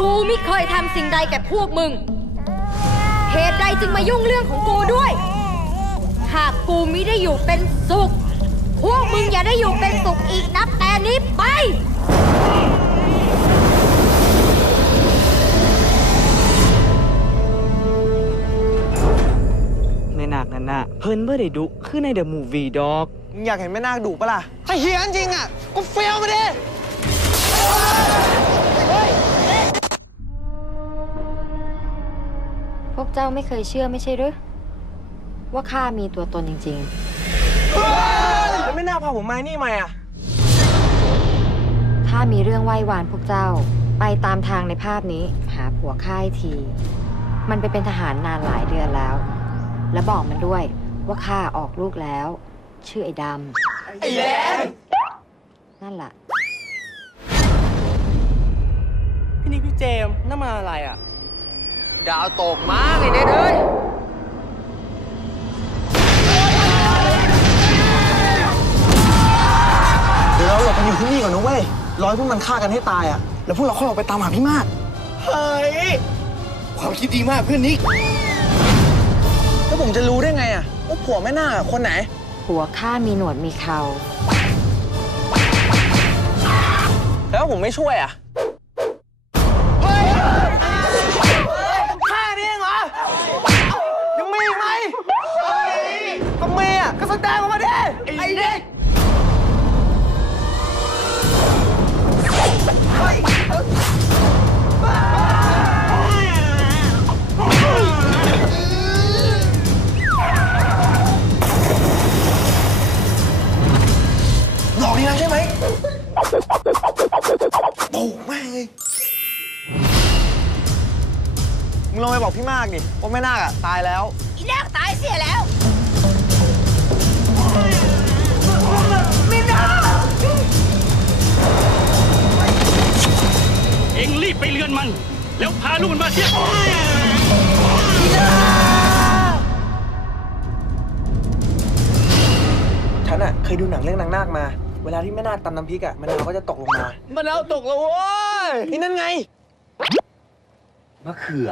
กูไม่เคยทำสิ่งใดแก่พวกมึง เหตุใดจึงมายุ่งเรื่องของกูด้วย หากกูมิได้อยู่เป็นสุข พวกมึงอย่าได้อยู่เป็นสุขอีกนับแต่นี้ไปในหนักนั่นน่ะ เพิ่นเมื่อได้ดุคือในเดอะมูฟวี่ดอกมึงอยากเห็นแม่นาคดุปะล่ะ ถ้าเฮียนจริงอะ ก็เฟี้ยวมาดิ เจ้าไม่เคยเชื่อไม่ใช่หรือว่าข้ามีตัวตนจริงแล้วไม่น่าพาผมมานี่ไหมอะ ๆ ข้ามีเรื่องไหว้วานพวกเจ้า ไปตามทางในภาพนี้ หาผัวข้าให้ที มันไปเป็นทหารนานหลายเดือนแล้ว และบอกมันด้วยว่าข้าออกลูกแล้ว ชื่อไอ้ดำ ไอ้แดงนั่นแหละพี่นิกพี่เจมส์นั่นมาอะไรอะ ดาวตกมาไอ้เน็ตเอ้ยเดี๋ยวเราหลบกันอยู่ที่นี่ก่อนนะเว้ยร้อยพวกมันฆ่ากันให้ตายอะ แล้วพวกเราค่อยออกไปตามหาพี่มาก เฮ้ย ความคิดดีมากเพื่อนนิก แล้วผมจะรู้ได้ไงอะว่าผัวแม่นาคคนไหนผัวข้ามีหนวดมีเขา แล้วผมไม่ช่วยอะ อะก็แสดงออกมาดิไอ้เด็กหลอกนี่นะใช่ไหมโอ้แม่งเลยมึงลองไปบอกพี่มากดิว่าแม่นาคอะตายแล้ว อีแรกตายเสียแล้ว อนมัน แล้วพาลูกมันมาเทียฉันอะเคยดูหนังเรื่องนางนาคมา เวลาที่แม่นาคตำน้ำพริกอะมะนาวก็จะตกลงมา มะนาวตกแล้วโว้ยนี่นั่นไง มะเขือ